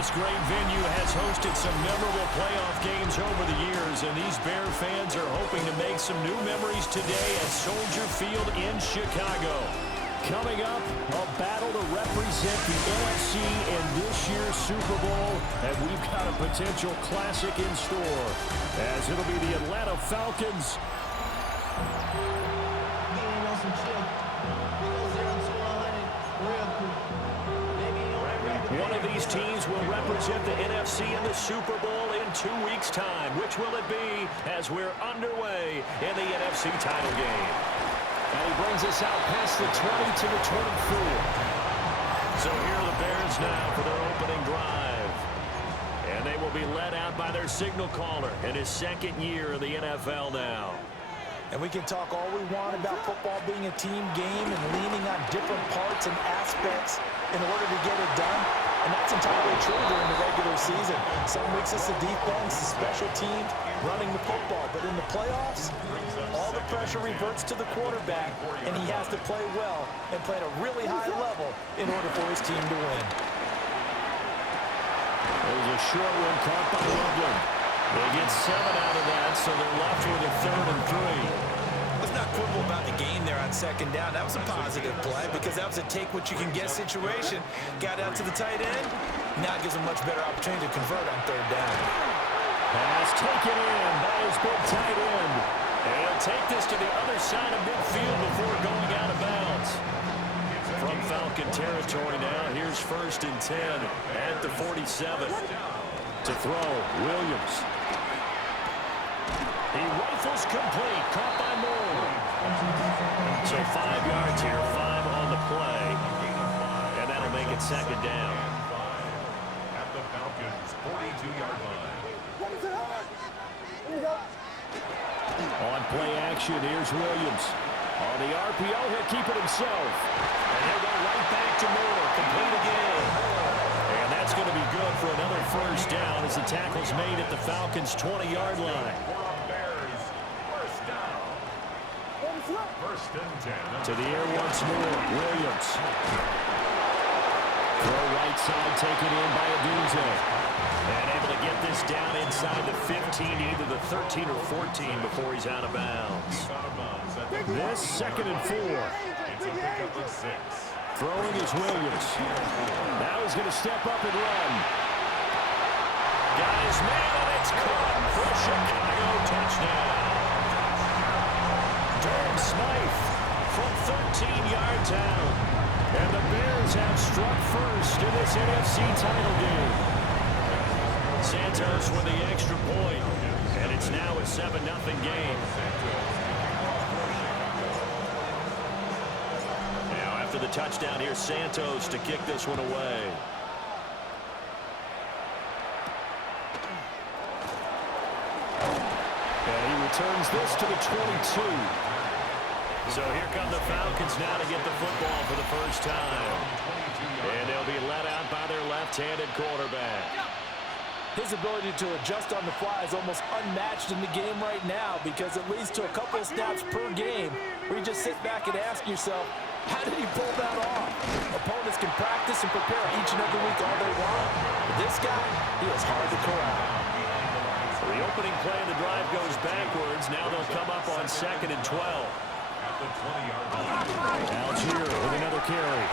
This great venue has hosted some memorable playoff games over the years, and these Bear fans are hoping to make some new memories today at Soldier Field in Chicago. Coming up, a battle to represent the NFC in this year's Super Bowl, and we've got a potential classic in store, as it'll be the Atlanta Falcons One of these teams will represent the NFC in the Super Bowl in 2 weeks' time. Which will it be as we're underway in the NFC title game? And he brings us out past the 20 to the 24. So here are the Bears now for their opening drive. And they will be led out by their signal caller in his second year in the NFL now. And we can talk all we want about football being a team game and leaning on different parts and aspects in order to get it done. And that's entirely true during the regular season. Some weeks it's the defense, the special teams, running the football. But in the playoffs, all the pressure reverts to the quarterback, and he has to play well and play at a really high level in order for his team to win. There's a short one caught by Loveland. They get 7 out of that, so they're left with a 3rd and 3. Let's not quibble about the game there on second down. That was a positive play because that was a take-what-you-can-get situation. Got out to the tight end. Now it gives him a much better opportunity to convert on 3rd down. Pass taken in by his big tight end. And he'll take this to the other side of midfield before going out of bounds. From Falcon territory now, here's 1st and 10 at the 47. To throw, Williams. He rifles complete, caught by Moore. So 5 yards here, 5 on the play. And that'll make it 2nd down. At the Falcons' 42-yard line. On play action, here's Williams. On the RPO, he'll keep it himself. And he'll go right back to Moore, complete again. And that's going to be good for another 1st down as the tackle's made at the Falcons' 20-yard line. First and 10. To the air once more, Williams. Throw right side, taken in by Adunze. And able to get this down inside the 15, either the 13 or 14 before he's out of bounds. This 2nd and 4. It's a pickup of 6. Throwing is Williams. Now he's going to step up and run. Guys, man, and it's caught for a Chicago touchdown. Durham Smythe from 13 yards out. And the Bears have struck first in this NFC title game. Santos with the extra point. And it's now a 7-0 game. After the touchdown, here's Santos to kick this one away. And he returns this to the 22. So here come the Falcons now to get the football for the first time. And they'll be let out by their left-handed quarterback. His ability to adjust on the fly is almost unmatched in the game right now because it leads to a couple of snaps per game where you just sit back and ask yourself, how did he pull that off? Opponents can practice and prepare each and every week all they want. But this guy, he is hard to corral. The opening play of the drive goes backwards. Now they'll come up on 2nd and 12. At the 20-yard line. Algier with another carry.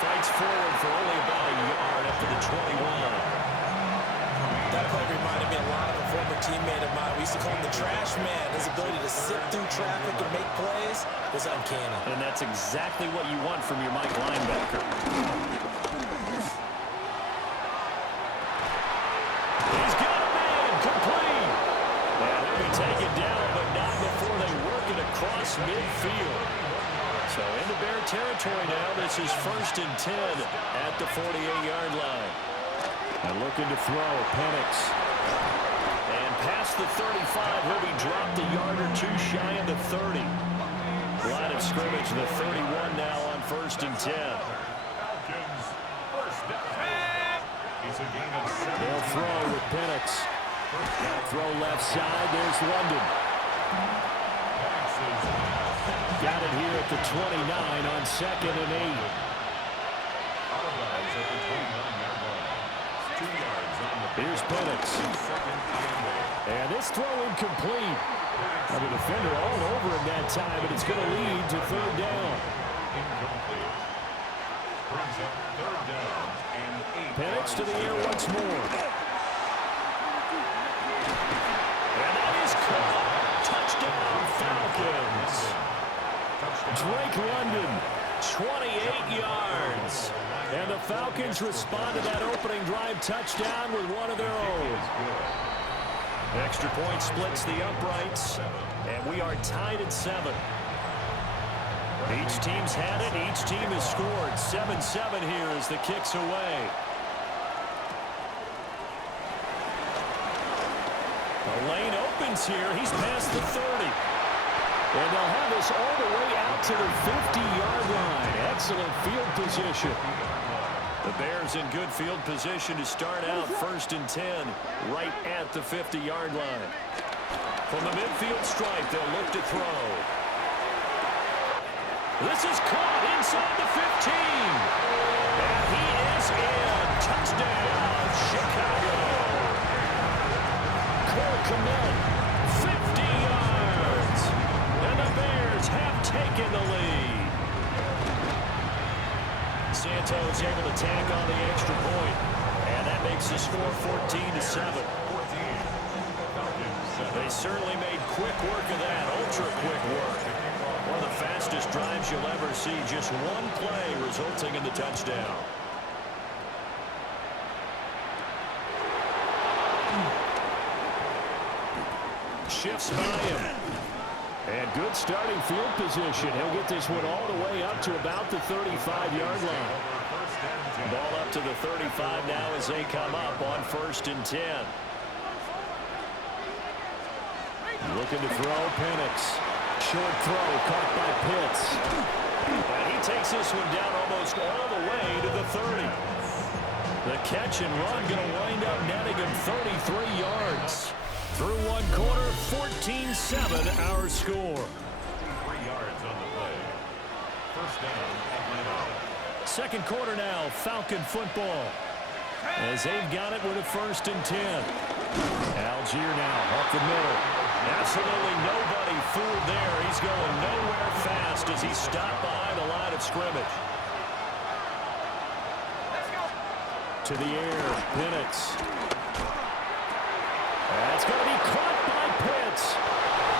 Fights forward for only about a yard up to the 21. That play reminded me a lot of a former teammate of mine. We used to call him the trash man. His ability to sit through traffic and make plays was uncanny. And that's exactly what you want from your Mike linebacker. He's got a man, complete. And they'll be taken down, but not before they work it across midfield. So into Bear territory now. This is 1st and 10 at the 48-yard line. And looking to throw, Penix. And past the 35, he'll be dropped a yard or 2 shy of the 30. Line of scrimmage, the 31 now on 1st and 10. Falcons, first down. It's a gain of 7. They'll throw with Penix. Throw left side, there's London. Got it here at the 29 on 2nd and 8. Here's Penix. And this throw incomplete. The defender all over him that time, but it's going to lead to third down. Incomplete. Brings up third down and 8. Penix to the air once more. And that is caught. Touchdown, Falcons. Drake London, 28 yards. And the Falcons respond to that opening drive touchdown with one of their own. Extra point splits the uprights, and we are tied at 7. Each team's had it. Each team has scored. 7-7 here as the kick's away. The lane opens here. He's past the 30. And they'll have this all the way out to the 50-yard line. Excellent field position. The Bears in good field position to start out 1st and 10 right at the 50-yard line. From the midfield stripe, they'll look to throw. This is caught inside the 15. And he is in. Touchdown, Chicago. Cole Kmet, 50 yards. And the Bears have taken the lead. Santos able to tack on the extra point, and that makes the score 14-7. They certainly made quick work of that, ultra-quick work. One of the fastest drives you'll ever see, just one play resulting in the touchdown. Shifts by him. And good starting field position. He'll get this one all the way up to about the 35-yard line. Ball up to the 35 now as they come up on 1st and 10. Looking to throw, Penix. Short throw, caught by Pitts. And he takes this one down almost all the way to the 30. The catch and run going to wind up netting him 33 yards. Through one quarter, 14-7 our score. 3 yards on the play. First down, Atlanta. Second quarter now, Falcon football. As they've got it with a 1st and 10. Algier now up the middle. Absolutely nobody fooled there. He's going nowhere fast as he stopped behind the line of scrimmage. To the air, Penix. That's going to be caught by Pitts.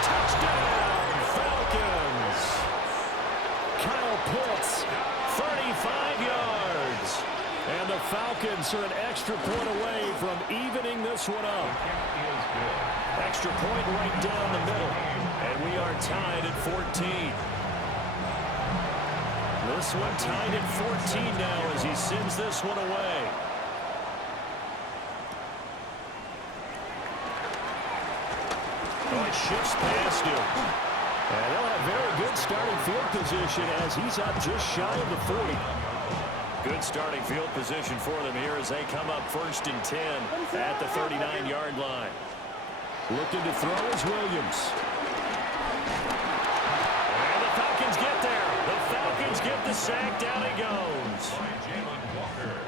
Touchdown, Falcons. Kyle Pitts, 35 yards. And the Falcons are an extra point away from evening this one up. Extra point right down the middle. And we are tied at 14. This one tied at 14 now as he sends this one away. Oh, it shifts past him. And they'll have very good starting field position as he's up just shy of the 40. Good starting field position for them here as they come up 1st and 10 at the 39-yard line. Looking to throw is Williams. And the Falcons get there. The Falcons get the sack. Down he goes. By Jalen Walker.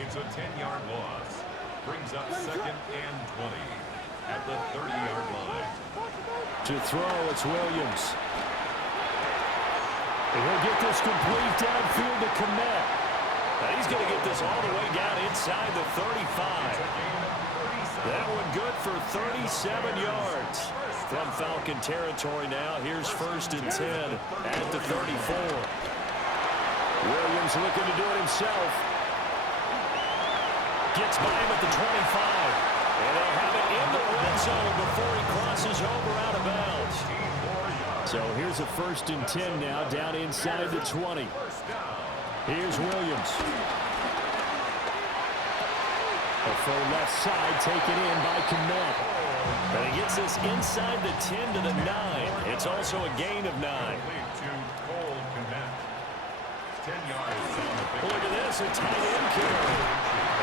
It's a 10-yard loss. Brings up 2nd and 20 at the 30-yard line. To throw, it's Williams. And he'll get this complete downfield to Kmet. Now he's going to get this all the way down inside the 35. That one good for 37 yards. From Falcon territory now, here's 1st and 10 at the 34. Williams looking to do it himself. Gets by him at the 25. And they'll have it in the red zone before he crosses over out of bounds. So here's a 1st and 10 now down inside the 20. Here's Williams. A full left side taken in by Kmet. And he gets this inside the 10 to the 9. It's also a gain of 9. Look at this, a tight end carry.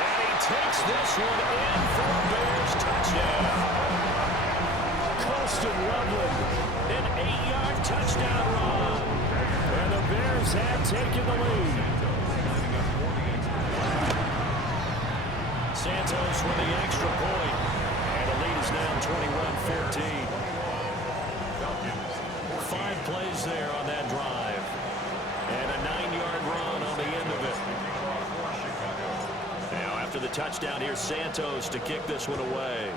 And he takes this one in for a Bears touchdown. Colston Loveland, an 8-yard touchdown run. And the Bears have taken the lead. Santos with the extra point. And the lead is now 21-14. 5 plays there on that drive. And a 9-yard run on the end of it. Now, after the touchdown, here's Santos to kick this one away.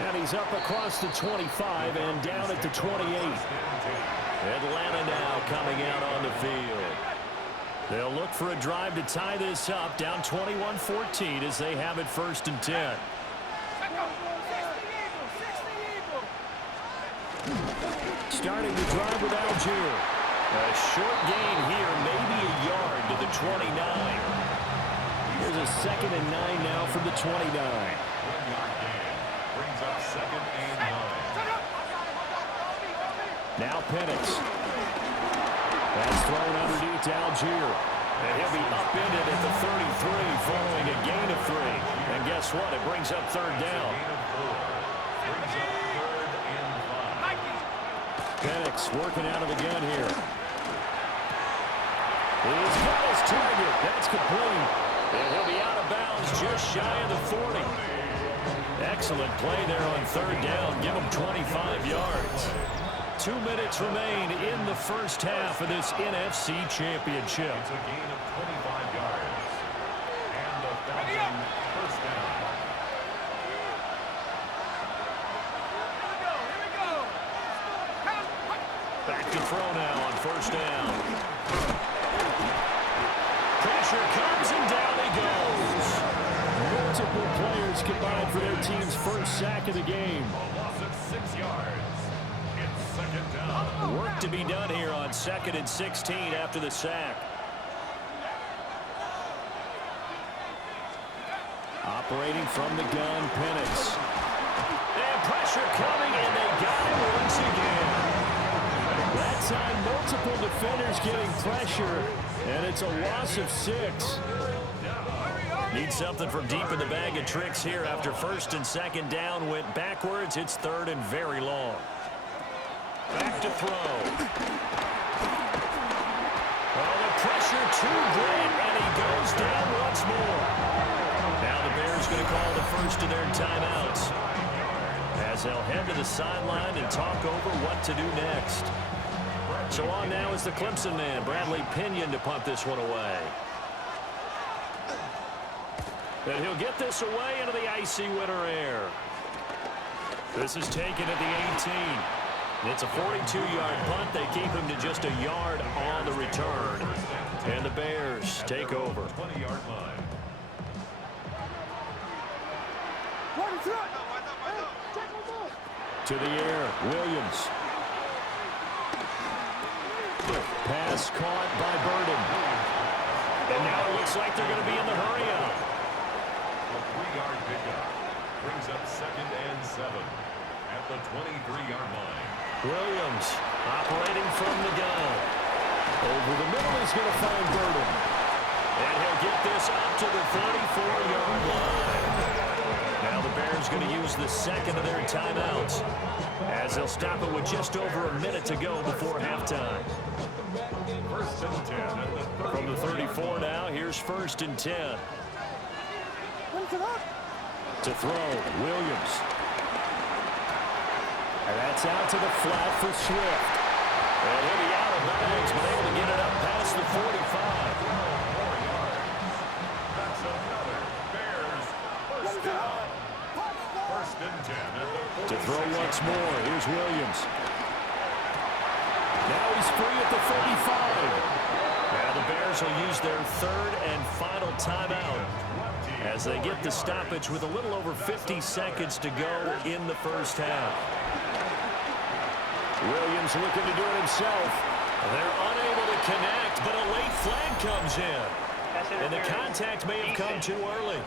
And he's up across the 25 and down at the 28. Atlanta now coming out on the field. They'll look for a drive to tie this up, down 21-14 as they have it 1st and 10. Starting the drive with Algier. A short gain here, maybe a yard to the 29. Here's a 2nd and 9 now from the 29. 1-yard gain brings up 2nd and 9. Now Penix. That's thrown underneath to Algier. And he'll be upended at the 33 following a gain of 3. And guess what? It brings up 3rd down. Brings up 3rd and 5. Penix working out of the gun here. He's got his target. That's complete. And he'll be out of bounds just shy of the 40. Excellent play there on 3rd down. Give him 25 yards. 2 minutes remain in the first half of this NFC Championship. It's a gain of 25 yards. And the Falcons first down. Back to throw now on 1st down. Pressure comes and down he goes. Multiple players combined for their team's first sack of the game. A loss of 6 yards. It's 2nd down. Work to be done here on 2nd and 16 after the sack. Operating from the gun, Penix. And pressure coming, and they got him once again. That time, multiple defenders getting pressure, and it's a loss of 6. Need something from deep in the bag of tricks here after 1st and 2nd down went backwards. It's 3rd and very long. Back to throw. Oh, the pressure too great, and he goes down once more. Now the Bears going to call the first of their timeouts as they'll head to the sideline and talk over what to do next. So on now is the Clemson man, Bradley Pinion, to punt this one away. And he'll get this away into the icy winter air. This is taken at the 18. It's a 42-yard punt. They keep him to just a yard on the return. And the Bears take over. 20-yard line. To the air, Williams. Pass caught by Burden. And now it looks like they're going to be in the hurry-up. A 3-yard pickup brings up 2nd and 7 at the 23-yard line. Williams operating from the gun. Over the middle, he's going to find Burden. And he'll get this up to the 34-yard line. Now the Bears going to use the 2nd of their timeouts as they'll stop it with just over a minute to go before halftime. 1st and 10 at the 30. From the 34 now, here's 1st and 10. To throw, Williams. And that's out to the flat for Swift. And he'll be out of bounds, but able to get it up past the 45. 4 yards. That's another Bears first down. 1st and 10 at the 46. To throw once more, here's Williams. Now he's free at the 35. Now the Bears will use their 3rd and final timeout as they get the stoppage with a little over 50 seconds to go in the first half. Williams looking to do it himself. They're unable to connect, but a late flag comes in. And the contact may have come too early.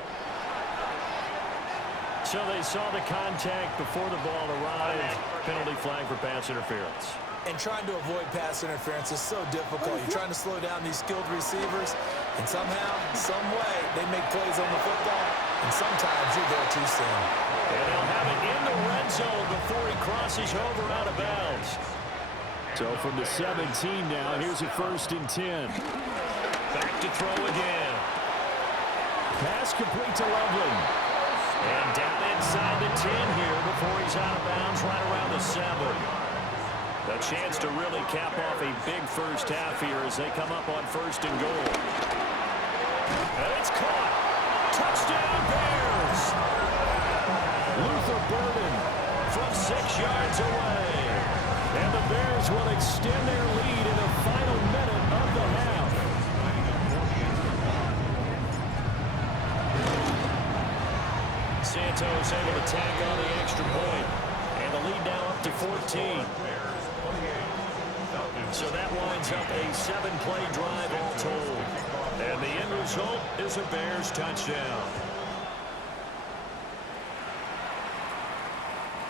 So they saw the contact before the ball arrived. Penalty flag for pass interference. And trying to avoid pass interference is so difficult. You're trying to slow down these skilled receivers, and somehow, some way, they make plays on the football, and sometimes you're there too soon. And they'll have it in the red zone before he crosses over out of bounds. So from the 17 now, here's a 1st and 10. Back to throw again. Pass complete to Loveland. And down inside the 10 here before he's out of bounds right around the 7. A chance to really cap off a big first half here as they come up on 1st and goal. And it's caught. Touchdown Bears. Luther Burden from 6 yards away. And the Bears will extend their lead in the final minute of the half. Santos able to tack on the extra point. And the lead now up to 14. So that winds up a 7-play drive all told. And the end result is a Bears touchdown.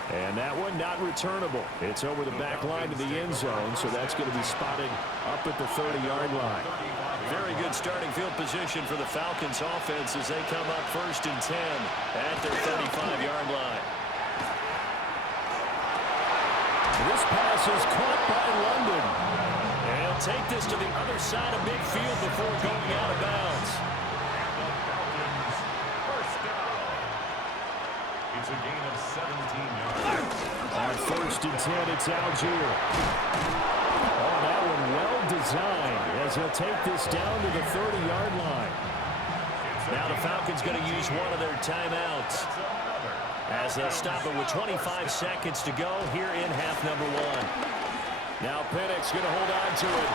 And that one not returnable. It's over the back line to the end zone, so that's going to be spotted up at the 30-yard line. Very good starting field position for the Falcons offense as they come up 1st and 10 at their 35-yard line. This pass is caught by London. And he'll take this to the other side of midfield before going out of bounds. It's a gain of 17 yards. On 1st and 10, it's Algier. Oh, that one well designed as he'll take this down to the 30-yard line. Now the Falcons going to use one of their timeouts as they'll stop it with 25 seconds to go here in half number 1. Now Penix going to hold on to it.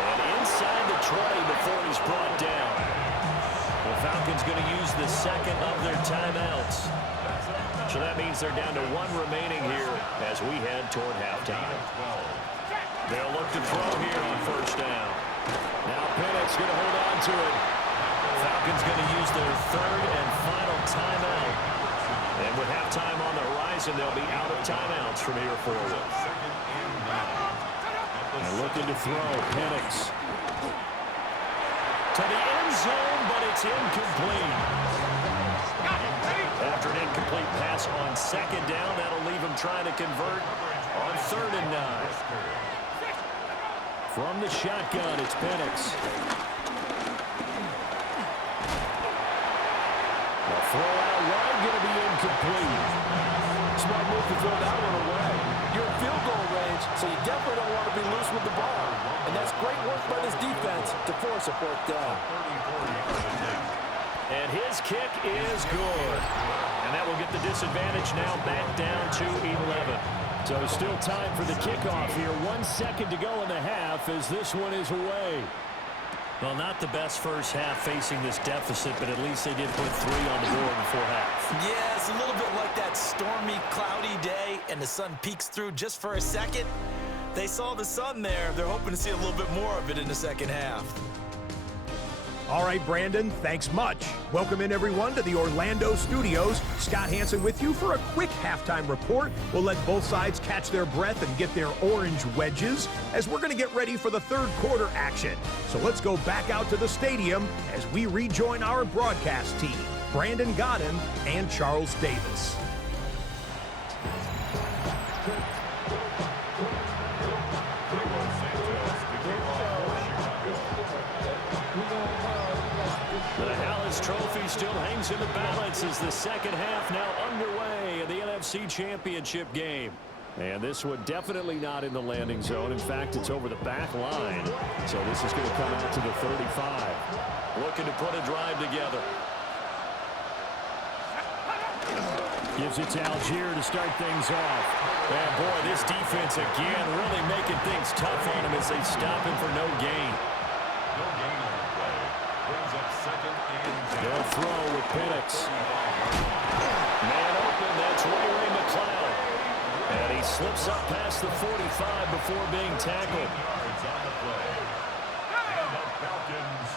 And inside the 20 before he's brought down. The Falcons going to use the second of their timeouts. So that means they're down to 1 remaining here as we head toward halftime. They'll look to throw here on 1st down. Now Penix going to hold on to it. Falcons going to use their 3rd and final timeout. And with halftime on the horizon, they'll be out of timeouts from here forward. And looking to throw, Penix. To the end zone, but it's incomplete. After an incomplete pass on 2nd down, that'll leave him trying to convert on 3rd and 9. From the shotgun, it's Penix. The throw out wide going to be incomplete. Smart move to throw that one away. You're in field goal range, so you definitely don't want to be loose with the ball. And that's great work by this defense to force a 4th down. And his kick is good. And that will get the disadvantage now back down to 11. So still time for the kickoff here. 1 second to go in the half as this one is away. Well, not the best first half facing this deficit, but at least they did put 3 on the board before half. Yeah, it's a little bit like that stormy, cloudy day, and the sun peeks through just for a second. They saw the sun there. They're hoping to see a little bit more of it in the second half. All right, Brandon, thanks much. Welcome in, everyone, to the Orlando studios. Scott Hansen with you for a quick halftime report. We'll let both sides catch their breath and get their orange wedges as we're going to get ready for the 3rd quarter action. So let's go back out to the stadium as we rejoin our broadcast team, Brandon Godden and Charles Davis. Trophy still hangs in the balance as the second half now underway in the NFC Championship game. And this one definitely not in the landing zone. In fact, it's over the back line. So this is going to come out to the 35. Looking to put a drive together. Gives it to Algier to start things off. And boy, this defense again really making things tough on him as they stop him for no gain. No gain on the play. Brings up 2nd and 10. They'll throw with Penix. Man open, that's Ray McLeod. And he slips up past the 45 before being tackled. Yards on the play. And the Falcons,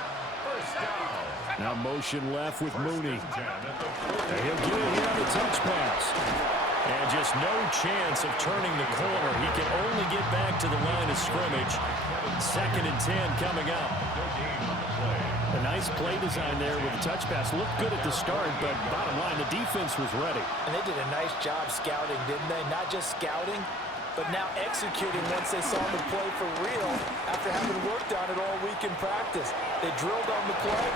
1st down. Now motion left with Mooney. 10 at the 40. And he'll get it here on the touch pass. And just no chance of turning the corner. He can only get back to the line of scrimmage. 2nd and 10 coming up. No gain on the play. A nice play design there with a touch pass. Looked good at the start, but bottom line, the defense was ready. And they did a nice job scouting, didn't they? Not just scouting, but now executing once they saw the play for real after having worked on it all week in practice. They drilled on the play.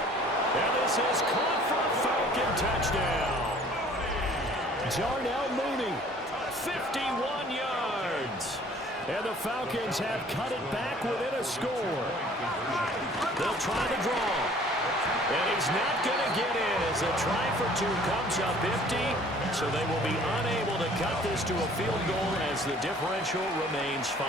And this is caught for a Falcon touchdown. Darnell Mooney, 51 yards. And the Falcons have cut it back within a score. They'll try the draw. And he's not going to get in as a try for two comes up empty. So they will be unable to cut this to a field goal as the differential remains 5.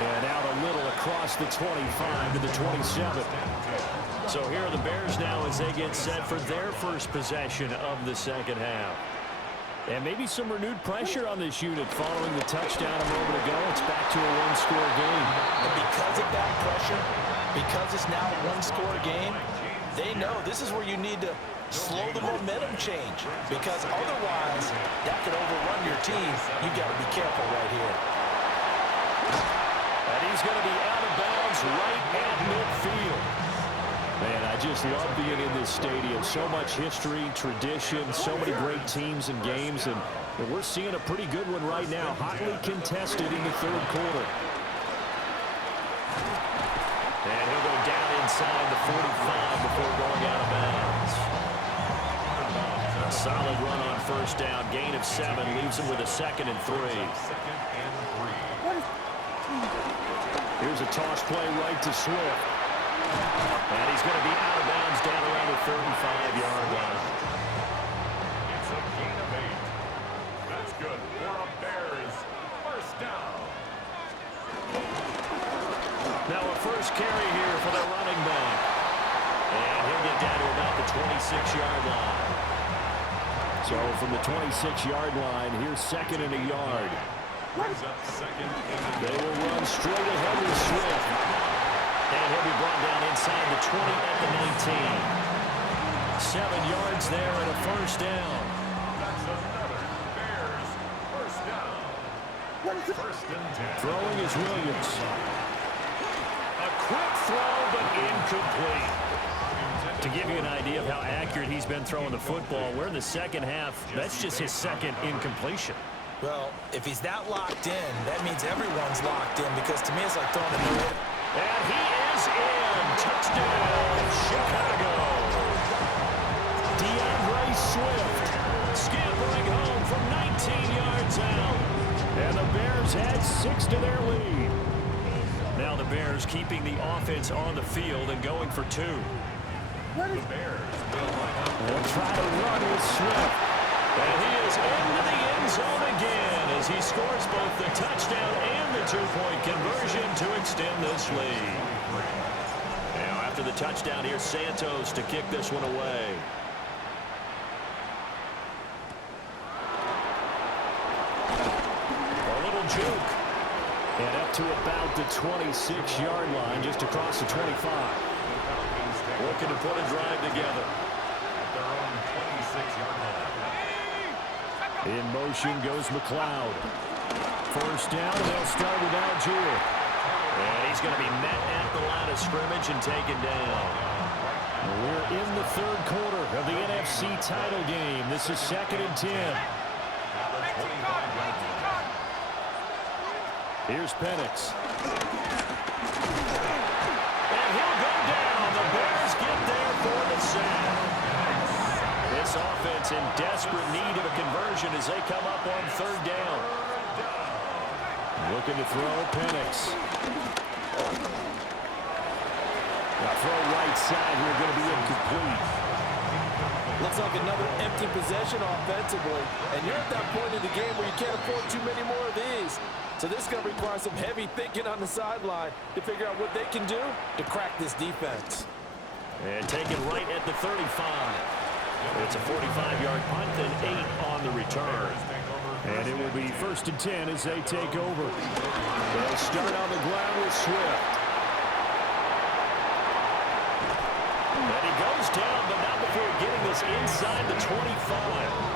And out a little across the 25 to the 27. So here are the Bears now as they get set for their first possession of the second half. And maybe some renewed pressure on this unit following the touchdown a moment ago. It's back to a one-score game. And because of that pressure, because it's now a one-score game, they know this is where you need to slow the momentum change. Because otherwise, that could overrun your team. You've got to be careful right here. And he's going to be out of bounds right at midfield. Man, I just love being in this stadium. So much history, tradition, so many great teams and games, and we're seeing a pretty good one right now, hotly contested in the third quarter. And he'll go down inside the 45 before going out of bounds. A solid run on first down, gain of 7, leaves him with a 2nd and 3. Here's a toss play right to Swift. And he's going to be out of bounds down around the 35-yard line. It's a gain of 8. That's good for a Bears first down. Now a first carry here for the running back. And he'll get down to about the 26-yard line. So from the 26-yard line, here's 2nd and a yard. Brings up 2nd and They will run straight ahead with Swift. And he'll be brought down inside the 20 at the 19. 7 yards there and a first down. that's another Bears first down. First and 10. Throwing is Williams. A quick throw, but incomplete. To give you an idea of how accurate he's been throwing the football, we're in the second half. That's just his 2nd incompletion. Well, if he's that locked in, that means everyone's locked in, because to me it's like throwing a no-hitter. And he is in. Touchdown, Chicago. DeAndre Swift scampering home from 19 yards out. And the Bears add 6 to their lead. Now the Bears keeping the offense on the field and going for 2. The Bears will line up. They'll try to run with Swift. And he is into the end zone again as he scores both the touchdown and the 2-point conversion to extend this lead. Now after the touchdown, here's Santos to kick this one away. A little juke. And up to about the 26-yard line, just across the 25. Looking to put a drive together. At their own 26-yard line. In motion goes McLeod. First down, and they'll start with Algier. And he's going to be met at the line of scrimmage and taken down. We're in the third quarter of the NFC title game. This is 2nd and 10. Here's Penix. And he'll go down. The Bears get there for the sack. This offense in desperate need of a conversion as they come up on 3rd down. Looking to throw Penix. Now throw right side here, going to be incomplete. Looks like another empty possession offensively, and you're at that point in the game where you can't afford too many more of these. So this is going to require some heavy thinking on the sideline to figure out what they can do to crack this defense. And taken right at the 35. It's a 45-yard punt and 8 on the return. And it will be 1st and 10 as they take over. They'll start on the ground with Swift. And he goes down, but not before getting this inside the 25.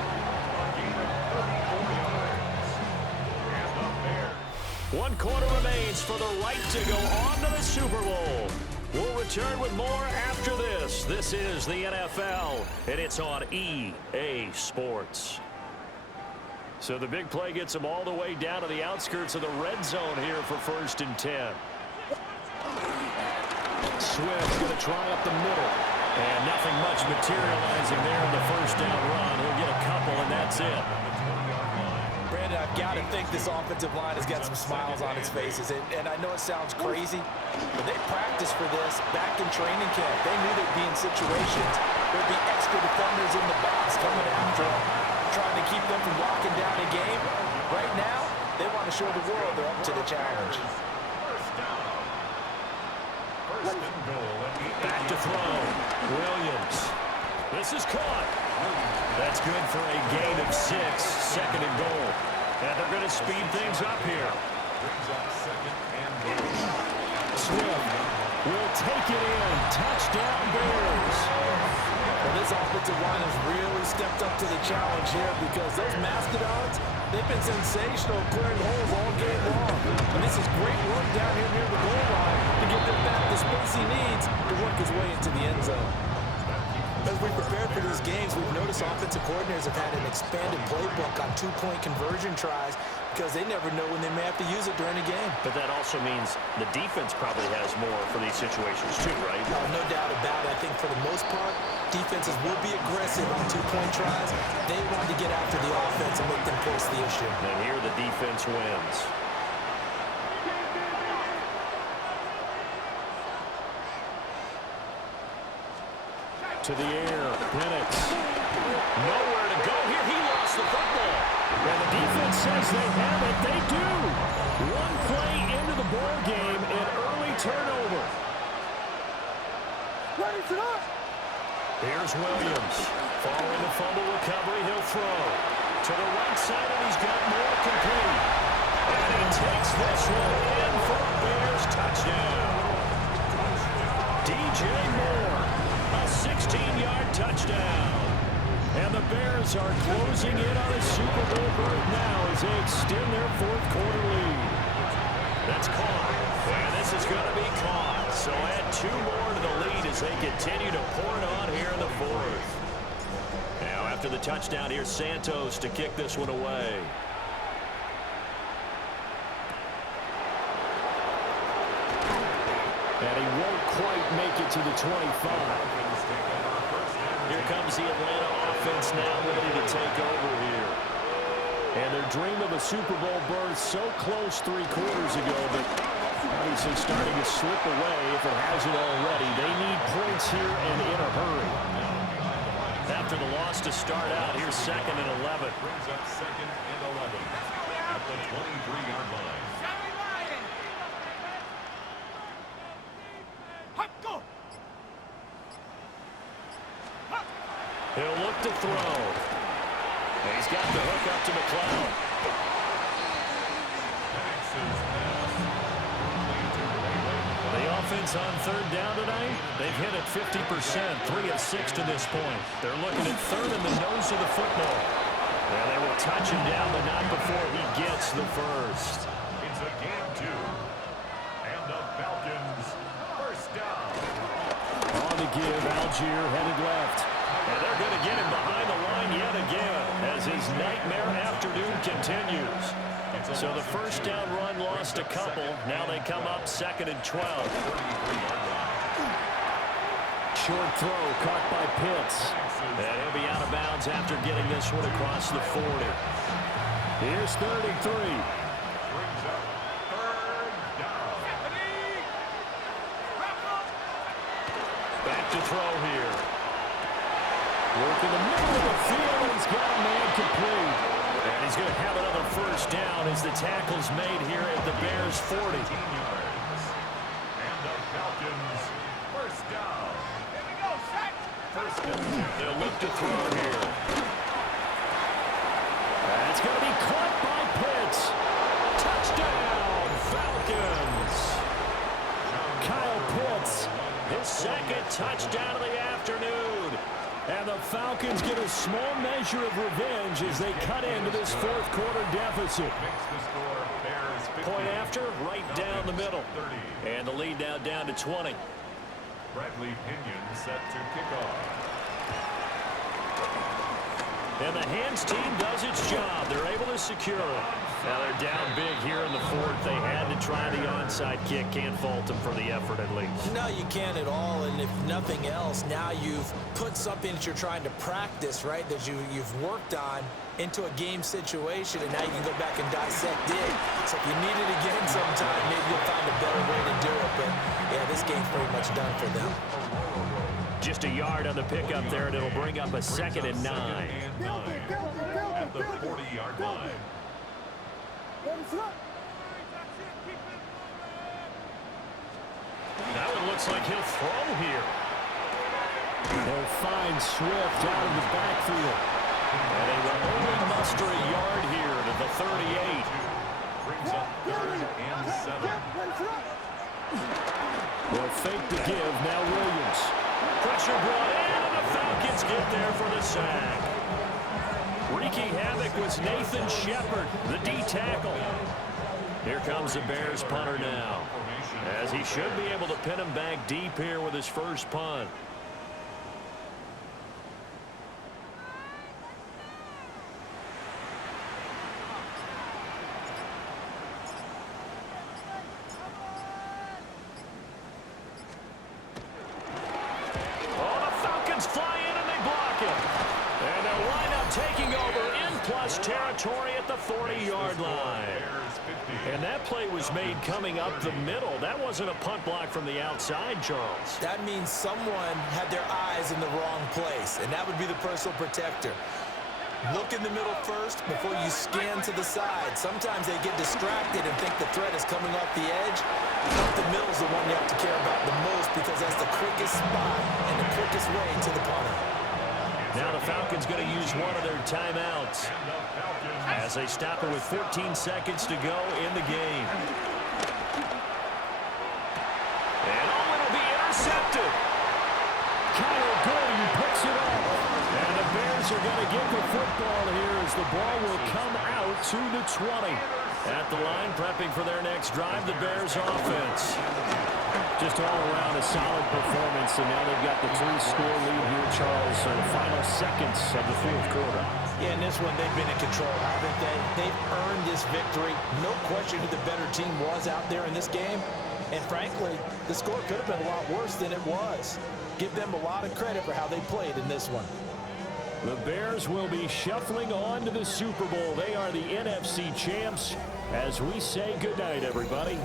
1 quarter remains for the right to go on to the Super Bowl. We'll return with more after this. This is the NFL, and it's on EA Sports. So the big play gets them all the way down to the outskirts of the red zone here for 1st and 10. Swift's going to try up the middle. And nothing much materializing there in the first down run. He'll get a couple, and that's it. Brandon, I've got to think this offensive line has got some smiles on its faces. And I know it sounds crazy, but they practiced for this back in training camp. They knew they'd be in situations. There'd be extra defenders in the box coming after them, trying to keep them from locking down a game. Right now, they want to show the world they're up to the challenge. Back to throw. Williams. This is caught. That's good for a gain of 6. 2nd and goal. And they're going to speed things up here. Swift will take it in. Touchdown Bears. Well, this offensive line has really stepped up to the challenge here because those Mastodons, they've been sensational clearing holes all game long. And this is great work down here near the goal line to get them back the space he needs to work his way into the end zone. As we prepared for these games, we've noticed offensive coordinators have had an expanded playbook on 2-point conversion tries because they never know when they may have to use it during a game. But that also means the defense probably has more for these situations too, right? No doubt about it. I think for the most part, defenses will be aggressive on 2-point tries. They want to get after the offense and make them force the issue. And here the defense wins. To the air, Penix. Nowhere to go here. He lost the football. And the defense says they have it. They do. One play into the ball game, an early turnover. Here's Williams. Following the fumble recovery, he'll throw. To the right side, and he's got more complete. And he takes this one in for a Bears touchdown. DJ Moore. A 16-yard touchdown. And the Bears are closing in on a Super Bowl berth now as they extend their 4th quarter lead. That's caught. And this is going to be caught. So add 2 more to the lead as they continue to pour it on here in the 4th. Now after the touchdown, here's Santos to kick this one away. And he won't quite make it to the 25. Here comes the Atlanta offense now ready to take over here. And their dream of a Super Bowl berth so close 3 quarters ago, but obviously starting to slip away if it hasn't already. They need points here and in a hurry. After the loss to start out, here's 2nd and 11. Brings up 2nd and 11 at the 23-yard line. He'll look to throw. And he's got the hook up to McLeod. The offense on 3rd down tonight, they've hit it 50%, 3 of 6 to this point. They're looking at 3rd in the nose of the football. And they will touch him down, but not before he gets the first. It's a game 2. And the Falcons, 1st down. On the give, Algier headed left. And they're going to get him behind the line yet again as his nightmare afternoon continues. So the first down run lost a couple. Now they come up 2nd and 12. Short throw caught by Pitts. And he'll be out of bounds after getting this one across the 40. Here's 3rd and 3. Brings up 3rd down. Back to throw here. Work in the middle of the field, and he's got a man complete. And he's going to have another first down as the tackle's made here at the Bears' 40. And the Falcons, 1st down. Here we go, set. 1st and 10. They'll look to throw here. That's going to be caught by Pitts. Touchdown, Falcons. Kyle Pitts, his 2nd touchdown of the afternoon. And the Falcons get a small measure of revenge as they cut into this 4th quarter deficit. Bears Point after, right down the middle. And the lead now down to 20. Bradley Pinion set to kick off. And the hands team does its job. They're able to secure it. Now they're down big here in the fourth. They had to try the onside kick. Can't fault them for the effort at least. No, you can't at all. And if nothing else, now you've put something that you're trying to practice, right, that you've worked on into a game situation, and now you can go back and dissect it. So if you need it again sometime, maybe you'll find a better way to do it. But, yeah, this game's pretty much done for them. Just a yard on the pickup there, and it'll bring up a 2nd and 9. At the 40-yard line. Now it looks like he'll throw here. They'll find Swift out of the backfield. And they will only muster a yard here to the 38. Brings up 3rd and 7. They'll fake the give. Now Williams. Pressure brought in, and the Falcons get there for the sack. Wreaking havoc was Nathan Shepard, the D tackle. Here comes the Bears punter now, as he should be able to pin him back deep here with his first punt. Fly in and they block it. And they'll wind up taking over in-plus territory at the 40-yard line. And that play was made coming up the middle. That wasn't a punt block from the outside, Charles. That means someone had their eyes in the wrong place, and that would be the personal protector. Look in the middle first before you scan to the side. Sometimes they get distracted and think the threat is coming off the edge. Up the middle is the one you have to care about the most because that's the quickest spot and the quickest way to the punter. Now the Falcons going to use one of their timeouts as they stop it with 14 seconds to go in the game. And it'll be intercepted. Kyle Gordon picks it up. And the Bears are going to get the football here as the ball will come out to the 20. At the line, prepping for their next drive, the Bears offense. Just all around a solid performance, and now they've got the 2-score lead here, Charles, in the final seconds of the fourth quarter. Yeah, in this one, they've been in control, haven't they? They've earned this victory. No question who the better team was out there in this game. And frankly, the score could have been a lot worse than it was. Give them a lot of credit for how they played in this one. The Bears will be shuffling on to the Super Bowl. They are the NFC champs as we say goodnight, everybody.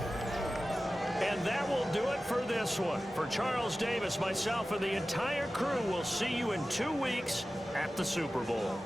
And that will do it for this one. For Charles Davis, myself, and the entire crew, we'll see you in 2 weeks at the Super Bowl.